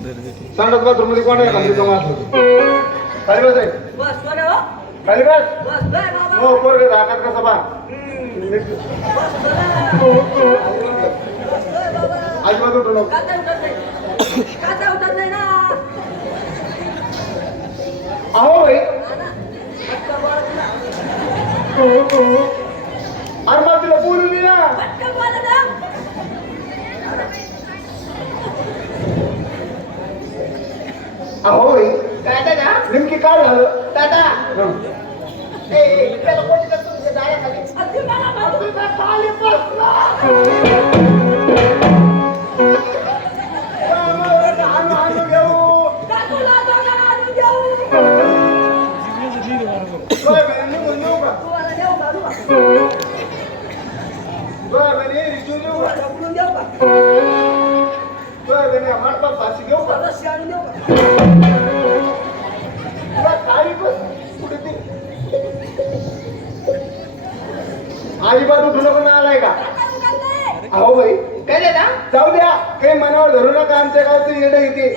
संडास बाथरूममध्ये कोण आहे खाली जमा खाली बस आहे बस हो. खाली बस बस बरं बाबा. हो पोरगे राहतात कसा बा. आजूबाजू उठू नको काचा उठत नाही. काचा उठत नाही ना. अहो भाई हा. अरे मग तिला बोलू दे ना भाई काय दादा नेमकी काय झालं दादा. ए, ए, त्याला कोणी का तुमच्या दाराखाली? अगदी मला. तुझा खाली बसला. मनावर धरू नका आमच्या गावचं येणं इथे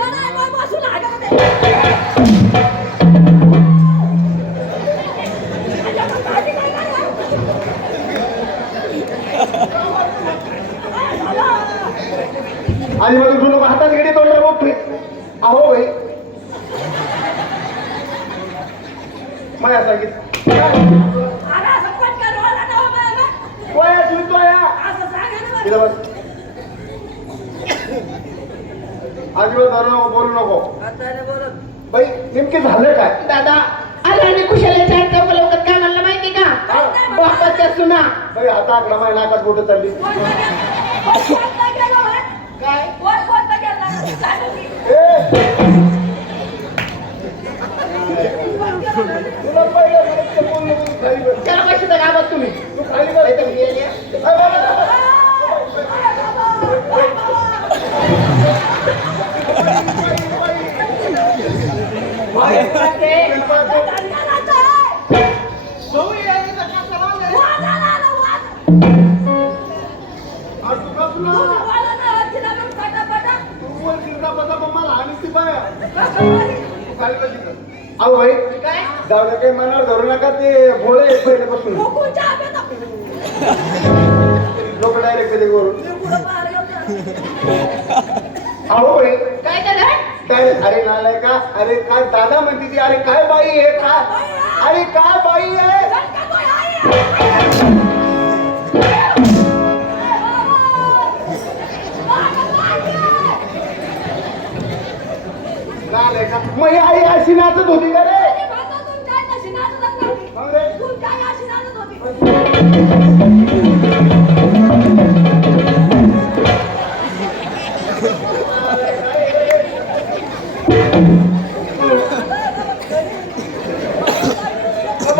आहे मग नको हातात घडी तोंडावर बघतोय अहो भाई माया सांगित अरे असं पटकन बोला ना हो बाबा. कोया शिवतो या तिला. बस. अजिबात धरू नको बोलू नको. बाई नेमके झालं काय दादा आला आणि कुशाला चार चौक लवकर काय म्हणलं माहिती का बापाच्या सुना बाई आता आकडा नाकात कुठं चालली? काय. ए! तुला पहिलं म्हणायचं खाली बस. पैसे तर गावात तुम्ही तू खाली बस. मी येईल, या. बाबा. अहो भाई काय जाऊ दे काही मनावर धरू नका ते भोळे आहेत पहिल्यापासून. लोक डायरेक्ट कधी वरून अहो भाई काय अरे नालाय का? अरे काय दादा म्हणते ती अरे काय बाई आहे? काय? अरे काय बाई आहे?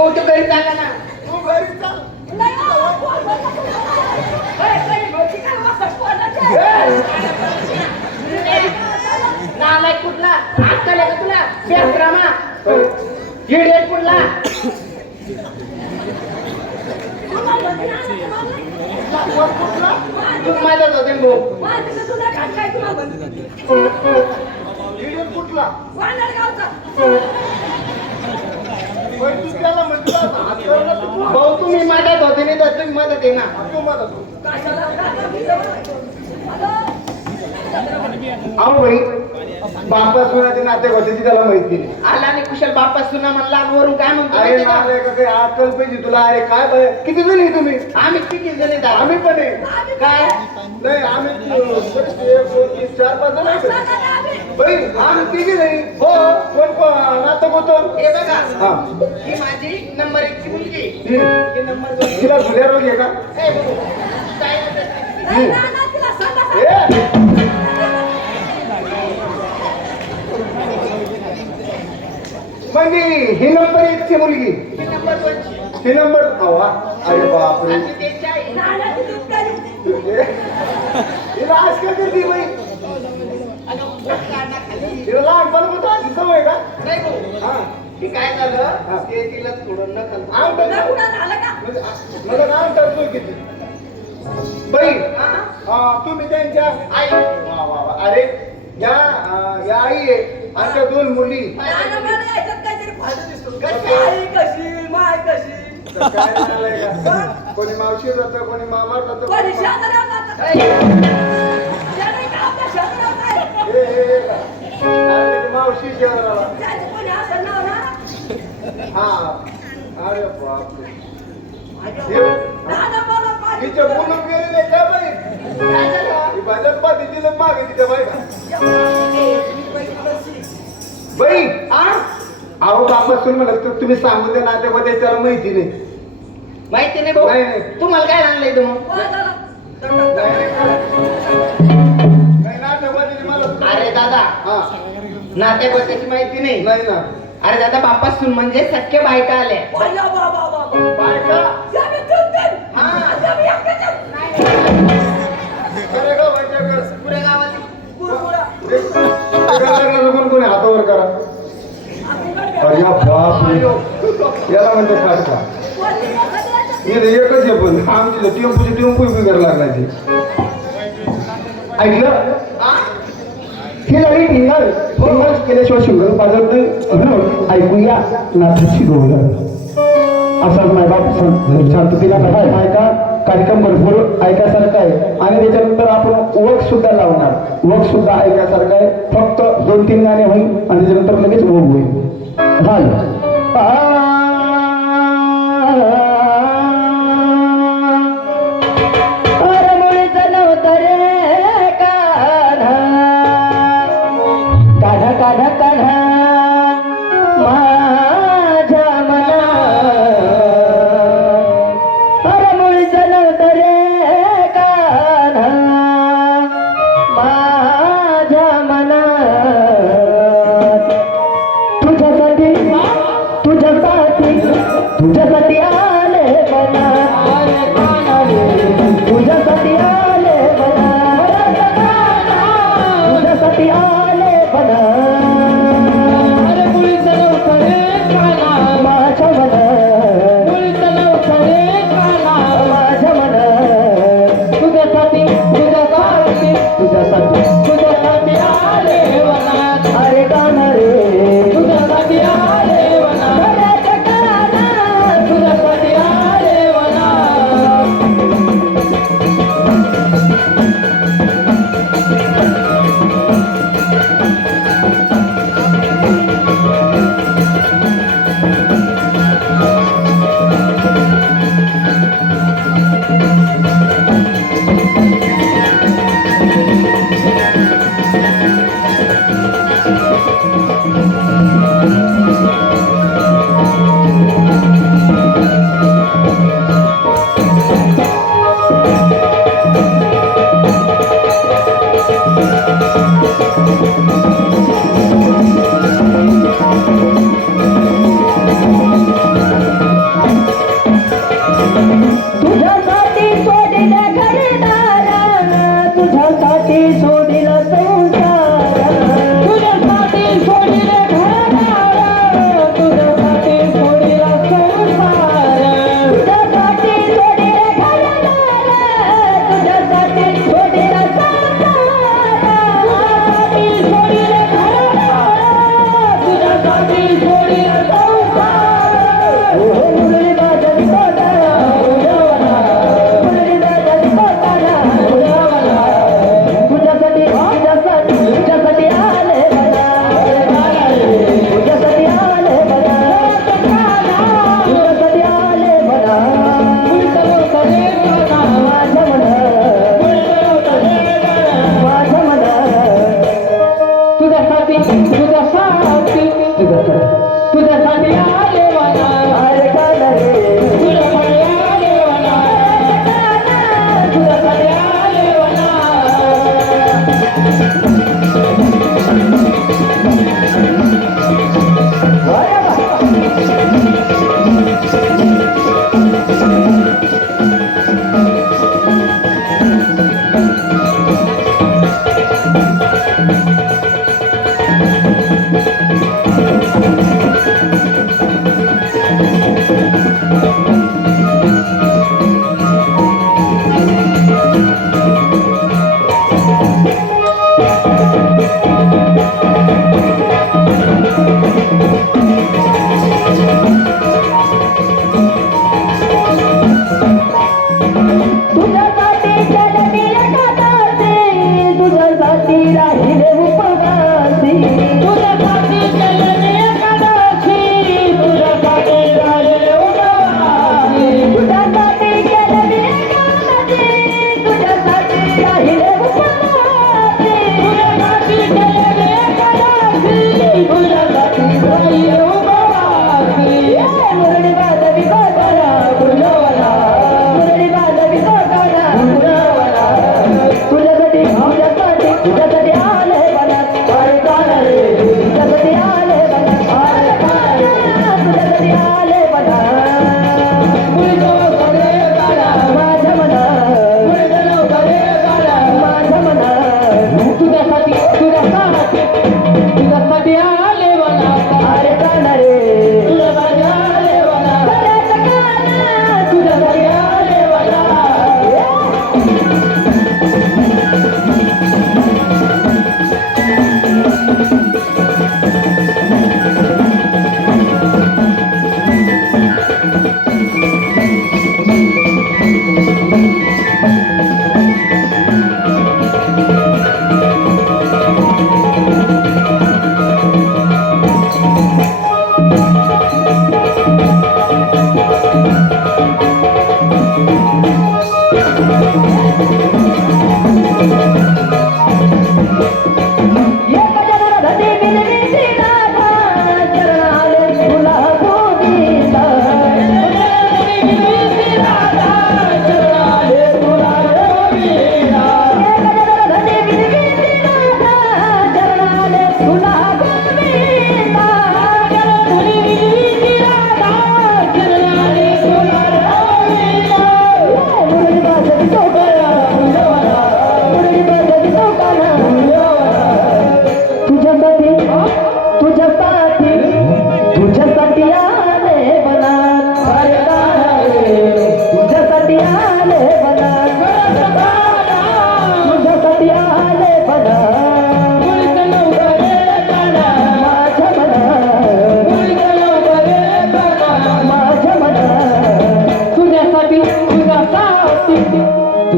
तो घरी चालला ना तू घरी चाल नालाय कुठला आहे का तुला? बेसरामा हिडेल कुठला? तू माझाच होते भाऊ. कुठला तू त्याला म्हटलं हात करून तू भाऊ तुम्ही मदत होते नाही तर तुम्ही मदत आहे ना? तू मदत हो. अहो भाई बापा सुनाचे नाते होते ती त्याला माहिती नाही. आला आणि कुशल बाप्पा सुना म्हणला आणि वरून काय म्हणतो अरे माहिती का? नालाय का काही अक्कल पाहिजे तुला अरे काय बाय? किती जण आहे तुम्ही? आम्ही किती जण आता? आम्ही पण आहे. काय? नाही आम्ही अं, एक, दोन, तीन, चार पाच जण आहे. बाई आम्ही तिघी नाही हो कोण कोण? नातं होतं हे बघा हा. ही माझी नंबर एक ची मुलगी ही. ही नंबर दोन. तिला झुल्या रोग आहे का? ए, काय म्हणतात? ए! म्हणजे ही नंबर एक ची मुलगी. ही नंबर दोन ची ही नंबर हवा अरे बापरे. आणि त्यांची आई. हिला आज काय करते बाई. तिला लहानपणापासून अशी सवय का? नाही भाऊ, हा. ते काय. झालं? ते तिला थोडं नकल करतोय किती बाई? हा, तुम्ही त्यांच्या आई वा वा वा. अरे या या आई आहे. आमच्या दोन मुली. काय झालंय का? कोणी मावशी जातं कोणी मामा जातं कोणी मावशी शहराला त्याचं कोणी असं नाव ना हा अरे बापरे मला तिच्या गेलेले बाई ती भाजप पाठी तिला मागे तिच्या बाई बाई आ अहो बापासून म्हणत तर तुम्ही सांगू दे नातेवाईक त्याला माहिती नाही माहिती नाही भाऊ. नाही, नाही. तुम्हाला काय आणलंय तुम्ही नाही नातेवाईक मला अरे दादा हा. नातेवाईकाची माहिती नाही. नाही ना. अरे दादा बापासून म्हणजे सख्य बायका आल्या. बायका हा. कोण कोणी हातावर करा अरे बाप रे याला म्हणते काढता मी तर एकच आहे पण आमची टेम्पूची टेम्पू बिगर लागलायची ऐकलं? ही लढी टिंगल टिंगल केल्याशिवाय शिंगल पाजत नाही म्हणून ऐकूया नाथाची डोंगर असाच मायबाप शांततेला काय ऐका कार्यक्रम भरपूर ऐकायसारखा आहे. आणि त्याच्यानंतर आपण वक सुद्धा लावणार. वक सुद्धा ऐकायसारखं आहे. फक्त दोन तीन गाणे होईल आणि त्याच्यानंतर लगेच वक होईल. झालं.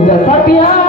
Dessa piada